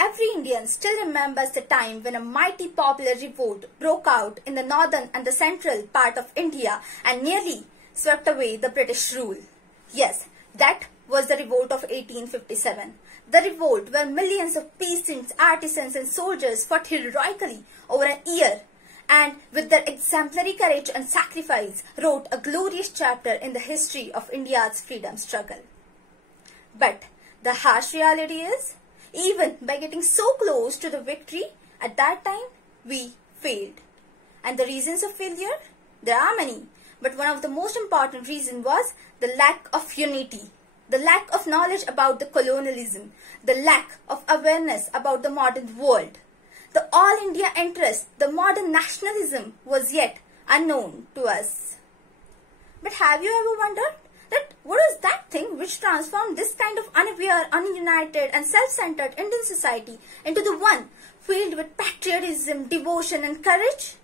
every Indian still remembers the time when a mighty popular revolt broke out in the northern and the central part of India and nearly swept away the British rule. Yes, that was the revolt of 1857. The revolt where millions of peasants, artisans and soldiers fought heroically over an year and with their exemplary courage and sacrifice wrote a glorious chapter in the history of India's freedom struggle. But the harsh reality is, even by getting so close to the victory, at that time, we failed. And the reasons of failure? There are many. But one of the most important reasons was the lack of unity, the lack of knowledge about the colonialism, the lack of awareness about the modern world. The all-India interest, the modern nationalism was yet unknown to us. But have you ever wondered that what is that thing which transformed this kind of unaware, ununited and self-centered Indian society into the one filled with patriotism, devotion and courage?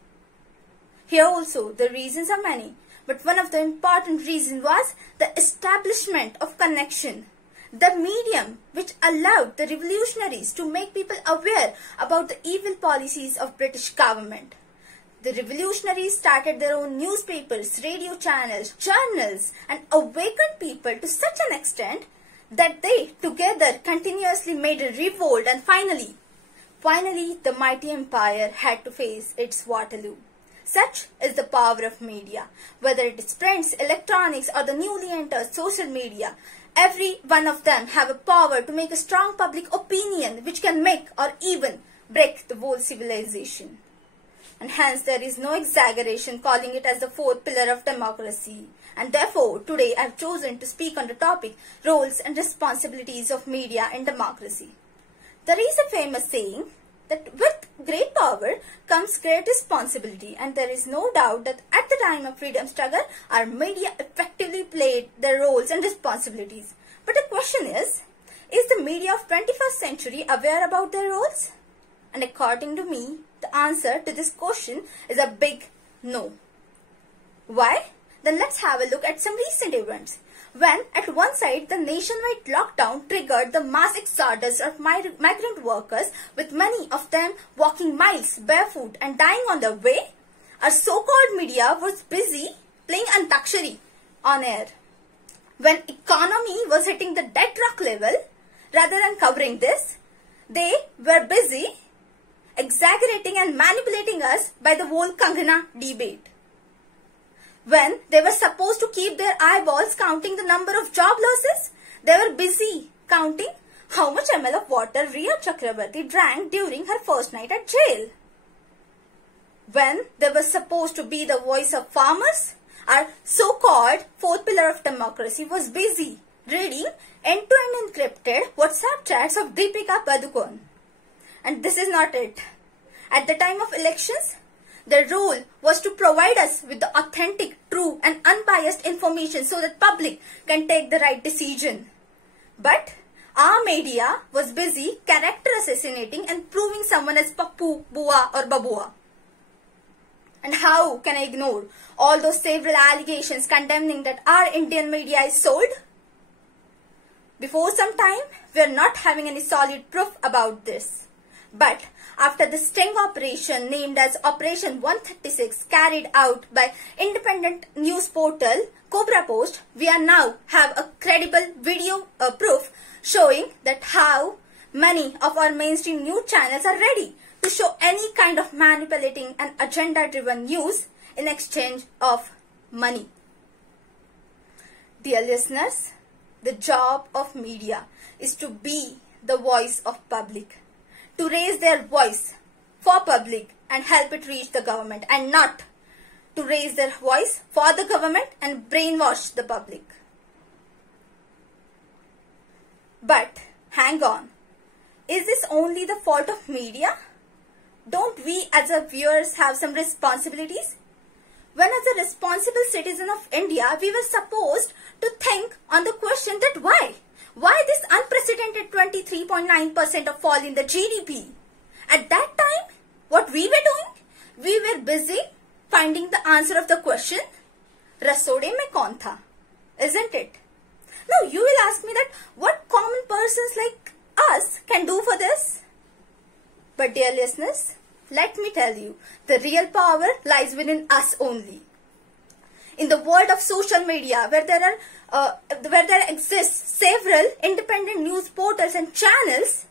Here also the reasons are many, but one of the important reasons was the establishment of connection, the medium which allowed the revolutionaries to make people aware about the evil policies of British government. The revolutionaries started their own newspapers, radio channels, journals and awakened people to such an extent that they together continuously made a revolt and finally the mighty empire had to face its Waterloo. Such is the power of media. Whether it is prints, electronics or the newly entered social media, every one of them have a power to make a strong public opinion which can make or even break the whole civilization. And hence there is no exaggeration calling it as the fourth pillar of democracy. And therefore, today I have chosen to speak on the topic, roles and responsibilities of media in democracy. There is a famous saying that with great power comes great responsibility, and there is no doubt that at the time of freedom struggle, our media effectively played their roles and responsibilities. But the question is the media of 21st century aware about their roles? And according to me, the answer to this question is a big no. Why? Then let's have a look at some recent events. When at one side the nationwide lockdown triggered the mass exodus of migrant workers, with many of them walking miles barefoot and dying on their way, our so-called media was busy playing Antakshari on air. When economy was hitting the bedrock level, rather than covering this, they were busy exaggerating and manipulating us by the whole Kangana debate. When they were supposed to keep their eyeballs counting the number of job losses, they were busy counting how much ml of water Riya Chakrabarti drank during her first night at jail. When they were supposed to be the voice of farmers, our so-called fourth pillar of democracy was busy reading end-to-end encrypted WhatsApp chats of Deepika Padukone. And this is not it. At the time of elections, their role was to provide us with the authentic, true and unbiased information so that public can take the right decision. But our media was busy character assassinating and proving someone as Pappu, Bua or Babua. And how can I ignore all those several allegations condemning that our Indian media is sold? Before some time, we are not having any solid proof about this. But after the sting operation named as Operation 136 carried out by independent news portal Cobra Post, we are now have a credible video proof showing that how many of our mainstream news channels are ready to show any kind of manipulating and agenda-driven news in exchange of money. Dear listeners, the job of media is to be the voice of public, to raise their voice for public and help it reach the government, and not to raise their voice for the government and brainwash the public. But hang on, is this only the fault of media? Don't we as a viewers have some responsibilities? When as a responsible citizen of India, we were supposed to think on the question that why? Why this unprecedented 23.9% of fall in the GDP? At that time, what we were doing? We were busy finding the answer of the question, Rasode mein kaun tha? Isn't it? Now you will ask me that what common persons like us can do for this? But dear listeners, let me tell you, the real power lies within us only. In the world of social media, where there exists several independent news portals and channels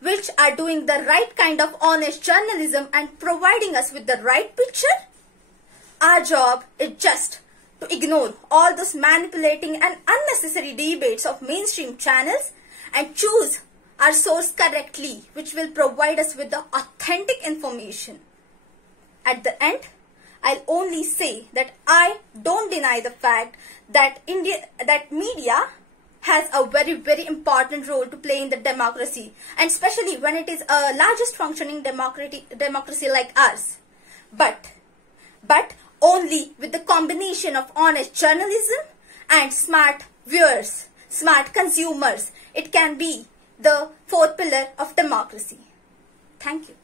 which are doing the right kind of honest journalism and providing us with the right picture, our job is just to ignore all those manipulating and unnecessary debates of mainstream channels and choose our source correctly, which will provide us with the authentic information. At the end, I'll only say that I don't deny the fact that media has a very, very important role to play in the democracy, and especially when it is a largest functioning democracy like ours. But only with the combination of honest journalism and smart viewers, smart consumers, it can be the fourth pillar of democracy. Thank you.